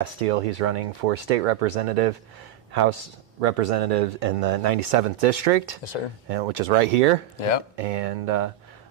Casteel. He's running for state representative, House representative in the 97th district, Yes, sir. Which is right here. Yep. And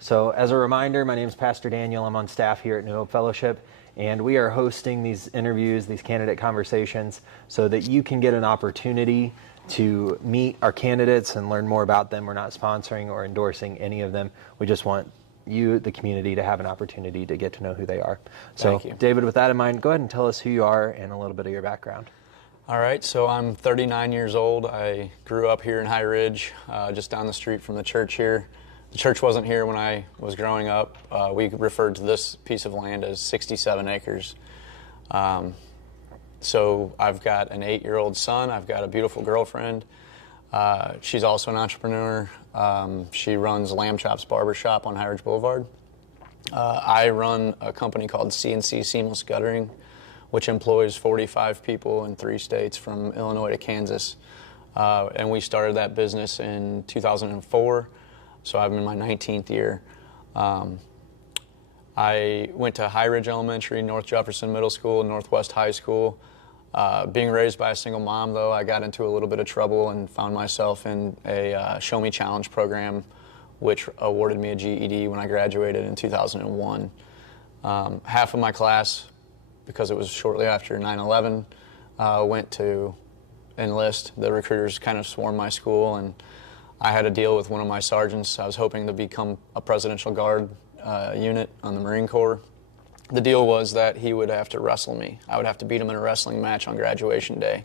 so as a reminder, my name is Pastor Daniel. I'm on staff here at New Hope Fellowship, and we are hosting these interviews, these candidate conversations, so that you can get an opportunity to meet our candidates and learn more about them. We're not sponsoring or endorsing any of them. We just want you, the community, to have an opportunity to get to know who they are. So, Thank you. David, with that in mind, go ahead and tell us who you are and a little bit of your background. All right, so I'm 39 years old. I grew up here in High Ridge, just down the street from the church here. The church wasn't here when I was growing up. We referred to this piece of land as 67 acres. So I've got an 8-year-old son. I've got a beautiful girlfriend. She's also an entrepreneur. She runs Lamb Chops Barbershop on High Ridge Boulevard. I run a company called C&C Seamless Guttering, which employs 45 people in 3 states from Illinois to Kansas. And we started that business in 2004, so I'm in my 19th year. I went to High Ridge Elementary, North Jefferson Middle School, Northwest High School. Being raised by a single mom, though, I got into a little bit of trouble and found myself in a Show Me Challenge program, which awarded me a GED when I graduated in 2001. Half of my class, because it was shortly after 9/11, went to enlist. The recruiters kind of swarmed my school, and I had a deal with one of my sergeants. I was hoping to become a Presidential Guard unit on the Marine Corps. The deal was that he would have to wrestle me. I would have to beat him in a wrestling match on graduation day.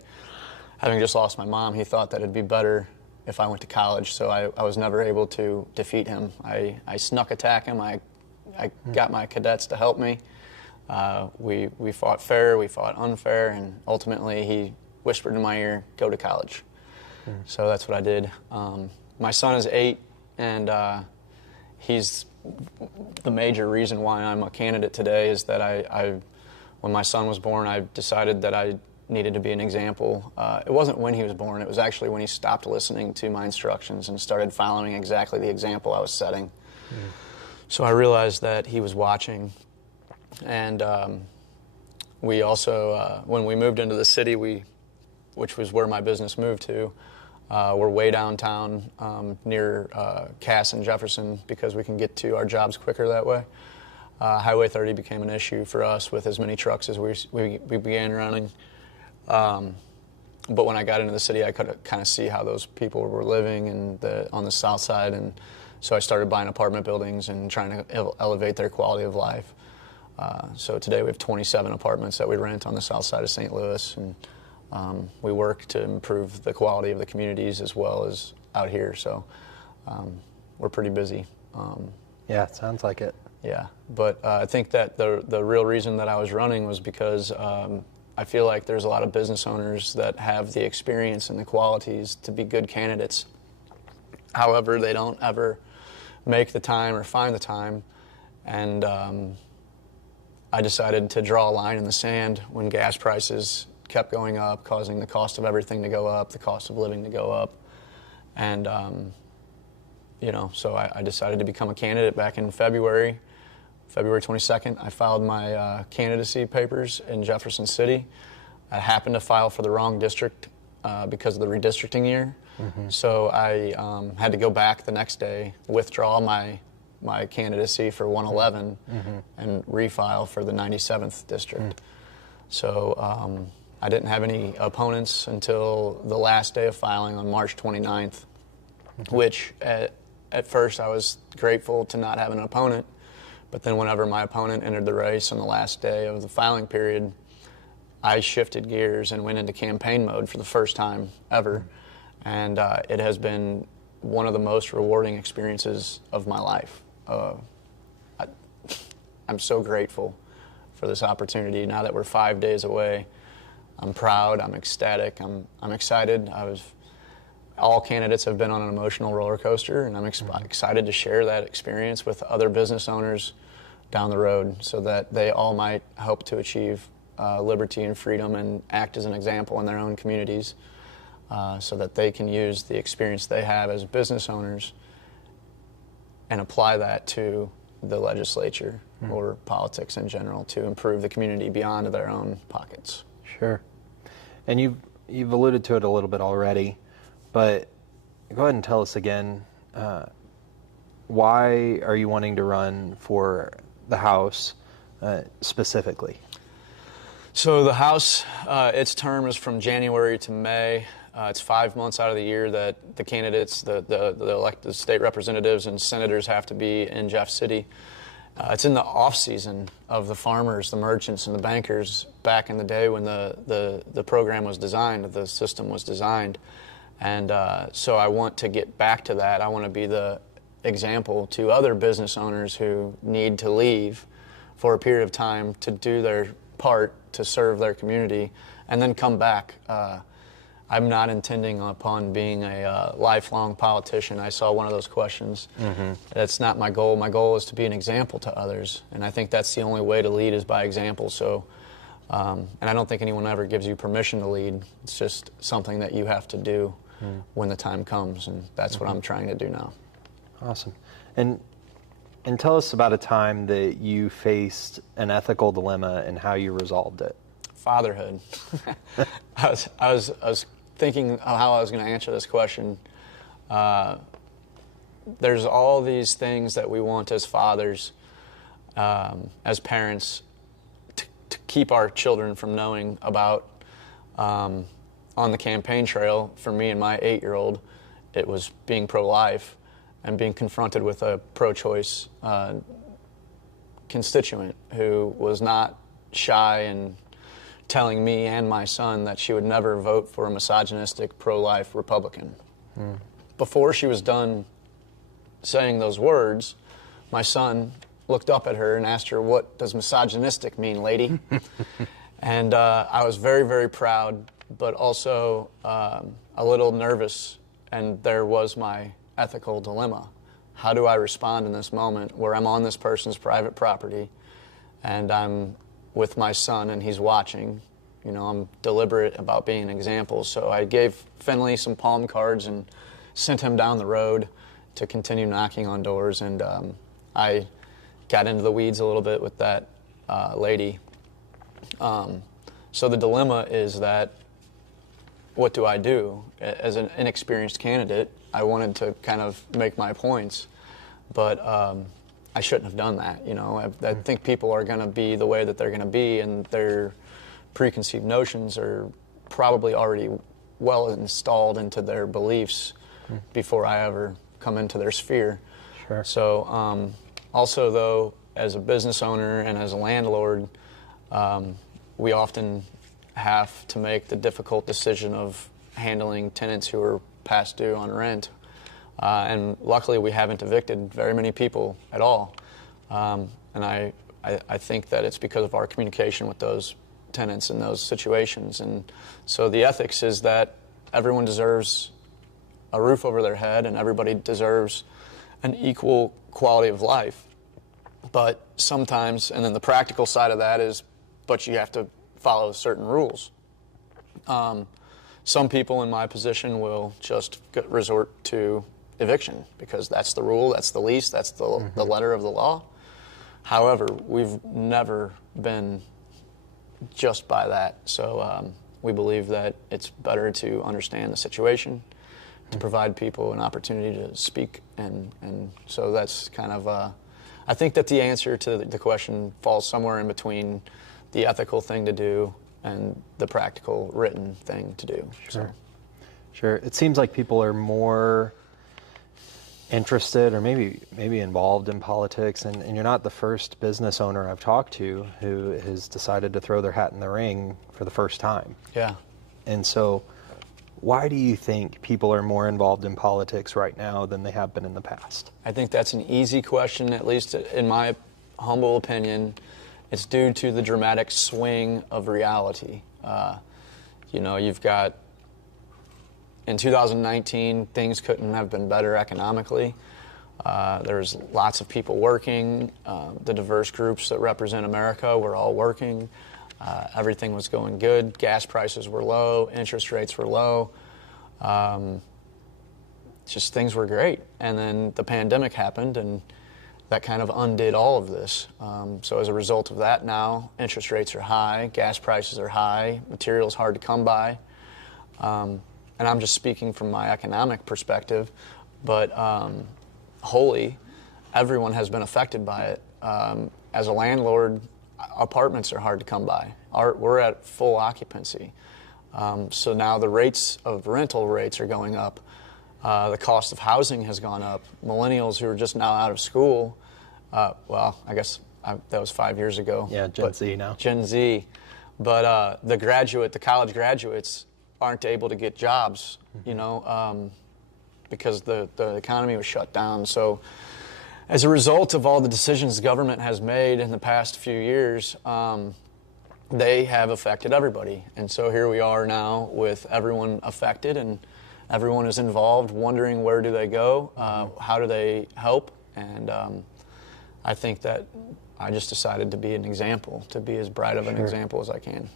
Having just lost my mom, he thought that it'd be better if I went to college, so I was never able to defeat him. I snuck attack him. I got my cadets to help me. We fought fair, we fought unfair, and ultimately he whispered in my ear, "Go to college." So that's what I did. My son is 8, and he's the major reason why I'm a candidate today is that when my son was born, I decided that I needed to be an example. It wasn't when he was born, it was actually when he stopped listening to my instructions and started following exactly the example I was setting. So I realized that he was watching. And we also, when we moved into the city, which was where my business moved to, we're way downtown near Cass and Jefferson because we can get to our jobs quicker that way. Highway 30 became an issue for us with as many trucks as we began running. But when I got into the city, I could kind of see how those people were living on the south side, and so I started buying apartment buildings and trying to elevate their quality of life. So today we have 27 apartments that we rent on the south side of St. Louis, and we work to improve the quality of the communities as well as out here. So we're pretty busy. Yeah, it sounds like it. Yeah, but I think that the real reason that I was running was because I feel like there's a lot of business owners that have the experience and the qualities to be good candidates. However, they don't ever make the time or find the time. And I decided to draw a line in the sand when gas prices kept going up, causing the cost of everything to go up, the cost of living to go up. And, so I decided to become a candidate back in February 22nd. I filed my candidacy papers in Jefferson City. I happened to file for the wrong district because of the redistricting year. So I had to go back the next day, withdraw my candidacy for 111 and refile for the 97th district. So I didn't have any opponents until the last day of filing on March 29th, which at first I was grateful to not have an opponent, but then whenever my opponent entered the race on the last day of the filing period, I shifted gears and went into campaign mode for the first time ever, and it has been one of the most rewarding experiences of my life. I'm so grateful for this opportunity. Now that we're 5 days away, I'm proud, I'm ecstatic, I'm excited. All candidates have been on an emotional roller coaster, and I'm excited to share that experience with other business owners down the road so that they all might help to achieve liberty and freedom and act as an example in their own communities so that they can use the experience they have as business owners and apply that to the legislature or politics in general to improve the community beyond their own pockets. Sure. And you've alluded to it a little bit already, but go ahead and tell us again, why are you wanting to run for the House specifically? So the House, its term is from January to May. It's 5 months out of the year that the candidates, the elected state representatives and senators have to be in Jeff City. It's in the off season of the farmers, the merchants, and the bankers back in the day when the program was designed, the system was designed. And so I want to get back to that. I want to be the example to other business owners who need to leave for a period of time to do their part to serve their community and then come back. I'm not intending upon being a lifelong politician. I saw one of those questions. Mm-hmm. That's not my goal. My goal is to be an example to others, and I think that's the only way to lead is by example. So, and I don't think anyone ever gives you permission to lead. It's just something that you have to do when the time comes, and that's what I'm trying to do now. Awesome. And tell us about a time that you faced an ethical dilemma and how you resolved it. Fatherhood. I was thinking of how I was going to answer this question. There's all these things that we want as fathers, as parents, to keep our children from knowing about. On the campaign trail, for me and my 8-year-old, it was being pro-life and being confronted with a pro-choice constituent who was not shy and telling me and my son that she would never vote for a misogynistic pro-life Republican. Before she was done saying those words, my son looked up at her and asked her, "What does misogynistic mean, lady?" And I was very, very proud, but also a little nervous, and there was my ethical dilemma. How do I respond in this moment where I'm on this person's private property and I'm with my son and he's watching? You know, I'm deliberate about being an example. So I gave Finley some palm cards and sent him down the road to continue knocking on doors, and I got into the weeds a little bit with that lady. So the dilemma is that, what do I do? As an inexperienced candidate, I wanted to kind of make my points, but I shouldn't have done that. You know, I think people are going to be the way that they're going to be, and their preconceived notions are probably already well installed into their beliefs before I ever come into their sphere. Sure. So also, though, as a business owner and as a landlord, we often have to make the difficult decision of handling tenants who are past due on rent. And luckily, we haven't evicted very many people at all. And I think that it's because of our communication with those tenants in those situations. And so the ethics is that everyone deserves a roof over their head and everybody deserves an equal quality of life. But sometimes, and then the practical side of that is, but you have to follow certain rules. Some people in my position will just resort to eviction because that's the rule, that's the lease, that's the letter of the law. However, we've never been just by that. So we believe that it's better to understand the situation, to provide people an opportunity to speak. And so that's kind of, I think that the answer to the question falls somewhere in between the ethical thing to do and the practical written thing to do. Sure. So. Sure. It seems like people are more interested or maybe involved in politics, and you're not the first business owner I've talked to who has decided to throw their hat in the ring for the first time. Yeah. And so why do you think people are more involved in politics right now than they have been in the past? I think that's an easy question, at least in my humble opinion. It's due to the dramatic swing of reality. You know, you've got, in 2019, things couldn't have been better economically. There's lots of people working. The diverse groups that represent America were all working. Everything was going good. Gas prices were low. Interest rates were low. Just things were great. And then the pandemic happened, and that kind of undid all of this. So as a result of that now, interest rates are high, gas prices are high, materials hard to come by. And I'm just speaking from my economic perspective, but wholly, everyone has been affected by it. As a landlord, apartments are hard to come by. We're at full occupancy. So now the rates of rental rates are going up. The cost of housing has gone up. Millennials who are just now out of school, well, I guess that was 5 years ago. Yeah, Gen Z now. Gen Z. But the college graduates aren't able to get jobs, you know, because the economy was shut down. So as a result of all the decisions the government has made in the past few years, they have affected everybody. And so here we are now with everyone affected, and everyone is involved, wondering where do they go, how do they help, and I think that I just decided to be an example, to be as bright of an example as I can.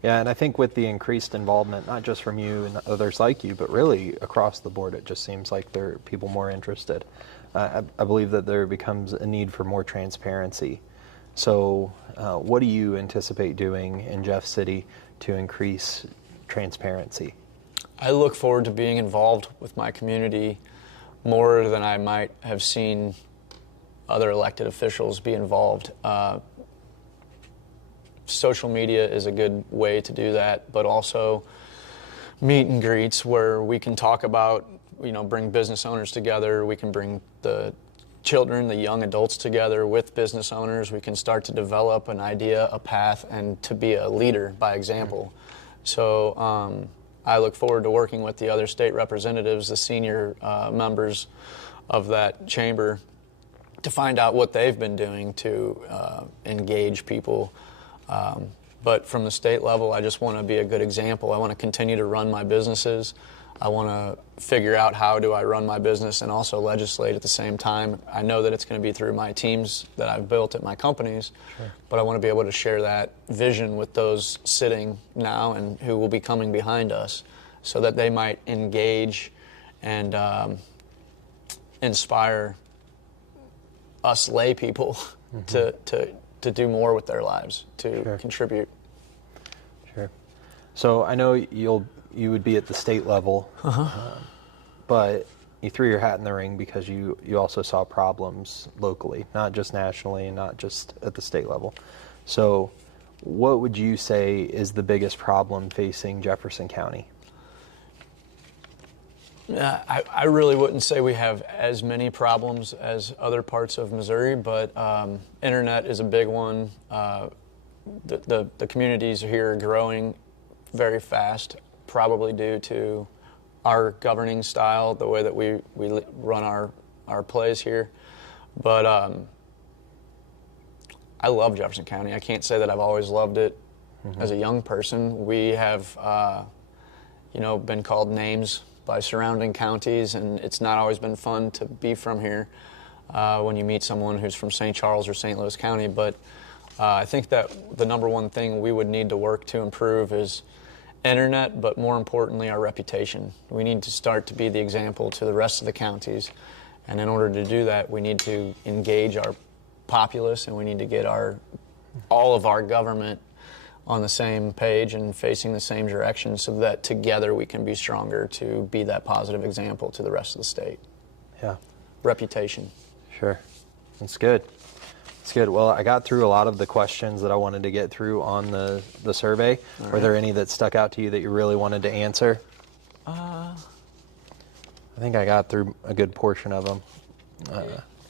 Yeah, and I think with the increased involvement, not just from you and others like you, but really across the board, it just seems like there are people more interested. I believe that there becomes a need for more transparency. So what do you anticipate doing in Jeff City to increase transparency? I look forward to being involved with my community more than I might have seen other elected officials be involved. Social media is a good way to do that, but also meet and greets where we can talk about, you know, bring business owners together. We can bring the children, the young adults together with business owners. We can start to develop an idea, a path, and to be a leader by example. So I look forward to working with the other state representatives, the senior members of that chamber, to find out what they've been doing to engage people. But from the state level, I just want to be a good example. I want to continue to run my businesses. I want to figure out how do I run my business and also legislate at the same time. I know that it's going to be through my teams that I've built at my companies, but I want to be able to share that vision with those sitting now and who will be coming behind us, so that they might engage and inspire us lay people to do more with their lives, to contribute. Sure. So I know you would be at the state level, but you threw your hat in the ring because you also saw problems locally, not just nationally and not just at the state level. So what would you say is the biggest problem facing Jefferson County? I really wouldn't say we have as many problems as other parts of Missouri, but internet is a big one. The communities here are growing very fast, probably due to our governing style, the way that we run our plays here. But I love Jefferson County. I can't say that I've always loved it as a young person. We have, been called names by surrounding counties, and it's not always been fun to be from here when you meet someone who's from St. Charles or St. Louis County. But I think that the number one thing we would need to work to improve is internet, but more importantly, our reputation. We need to start to be the example to the rest of the counties, and in order to do that, we need to engage our populace, and we need to get all of our government on the same page and facing the same direction, so that together we can be stronger to be that positive example to the rest of the state. Yeah. Reputation. Sure. That's good. That's good. Well, I got through a lot of the questions that I wanted to get through on the survey. All Were there any that stuck out to you that you really wanted to answer? I think I got through a good portion of them.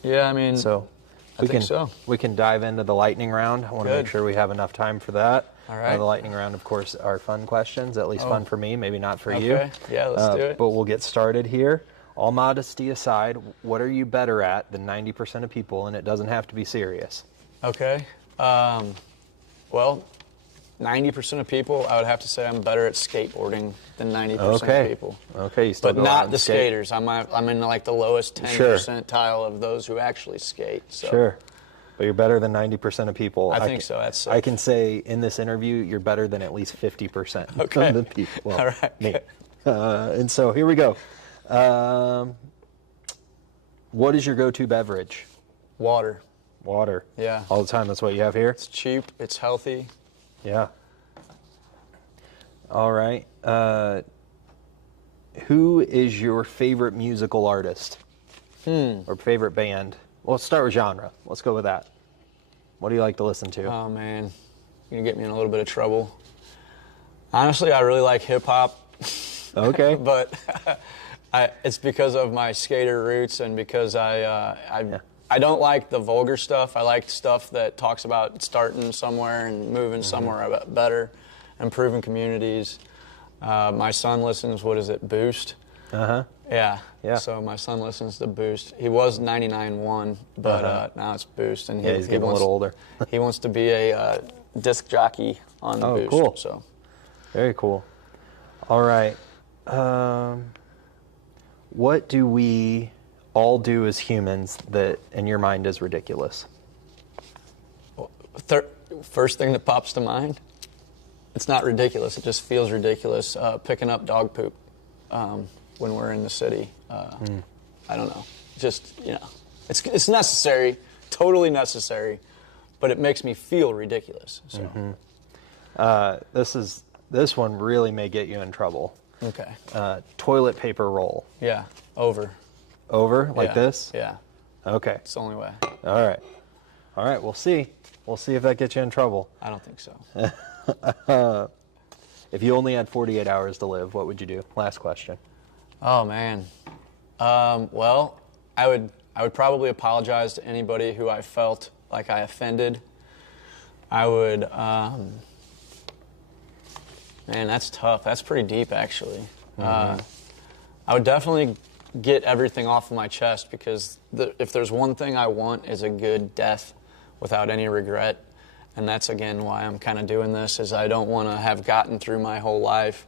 Yeah, I mean, I think so. We can dive into the lightning round. I want to make sure we have enough time for that. All right. The lightning round, of course, are fun questions, at least fun for me, maybe not for you. Okay, yeah, let's do it. But we'll get started here. All modesty aside, what are you better at than 90% of people, and it doesn't have to be serious? Okay. Well, 90% of people, I would have to say I'm better at skateboarding than 90% of people. Okay, you still but not the skaters. I'm in like the lowest 10 percentile of those who actually skate. So. Sure. But you're better than 90% of people. I think so. That's sick. I can say in this interview, you're better than at least 50% of the people. Well, all right. Me. And so here we go. What is your go-to beverage? Water. Water. Yeah. All the time. That's what you have here? It's cheap. It's healthy. Yeah. All right. Who is your favorite musical artist? Or favorite band? Well, let's start with genre. Let's go with that. What do you like to listen to? Oh, man. You're going to get me in a little bit of trouble. Honestly, I really like hip-hop. Okay. But it's because of my skater roots and because I don't like the vulgar stuff. I like stuff that talks about starting somewhere and moving somewhere better, improving communities. My son listens, Boost? Uh-huh. Yeah. Yeah. So my son listens to Boost. He was 99.1, but now it's Boost. And he's getting a little older. He wants to be a disc jockey on Boost. Oh, cool. So. Very cool. All right. What do we all do as humans that, in your mind, is ridiculous? First thing that pops to mind, it's not ridiculous. It just feels ridiculous. Picking up dog poop when we're in the city. I don't know. Just, it's necessary, totally necessary, but it makes me feel ridiculous. So. This one really may get you in trouble. Okay. Toilet paper roll. Yeah. Over. Over? Like this? Yeah. Okay. It's the only way. All right. All right. We'll see. We'll see if that gets you in trouble. I don't think so. If you only had 48 hours to live, what would you do? Last question. Oh, man. Well, I would probably apologize to anybody who I felt like I offended. I would, man, that's tough. That's pretty deep, actually. I would definitely get everything off of my chest because if there's one thing I want is a good death without any regret. And that's, again, why I'm kind of doing this, is I don't want to have gotten through my whole life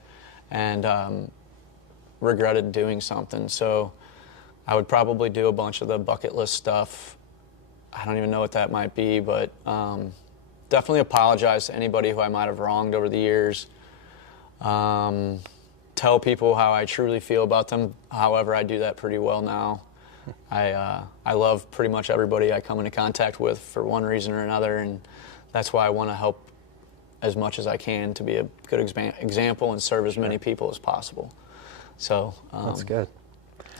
and regretted doing something. So I would probably do a bunch of the bucket list stuff. I don't even know what that might be, but definitely apologize to anybody who I might have wronged over the years. Tell people how I truly feel about them. However, I do that pretty well now. I love pretty much everybody I come into contact with for one reason or another, and that's why I want to help as much as I can to be a good example and serve as many people as possible. So that's good.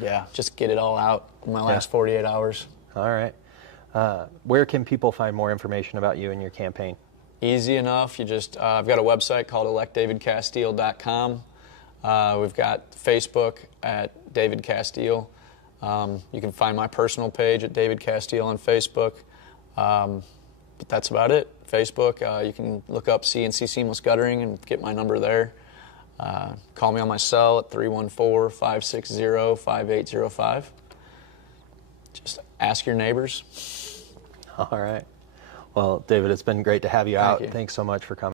Yeah, just get it all out in my last 48 hours. All right. Where can people find more information about you and your campaign? Easy enough. You just I've got a website called electdavidcasteel.com. We've got Facebook at David Casteel. You can find my personal page at David Casteel on Facebook. But that's about it. Facebook, you can look up CNC Seamless Guttering and get my number there. Call me on my cell at 314-560-5805. Just ask your neighbors. All right. Well, David, it's been great to have you out. Thank you. Thanks so much for coming.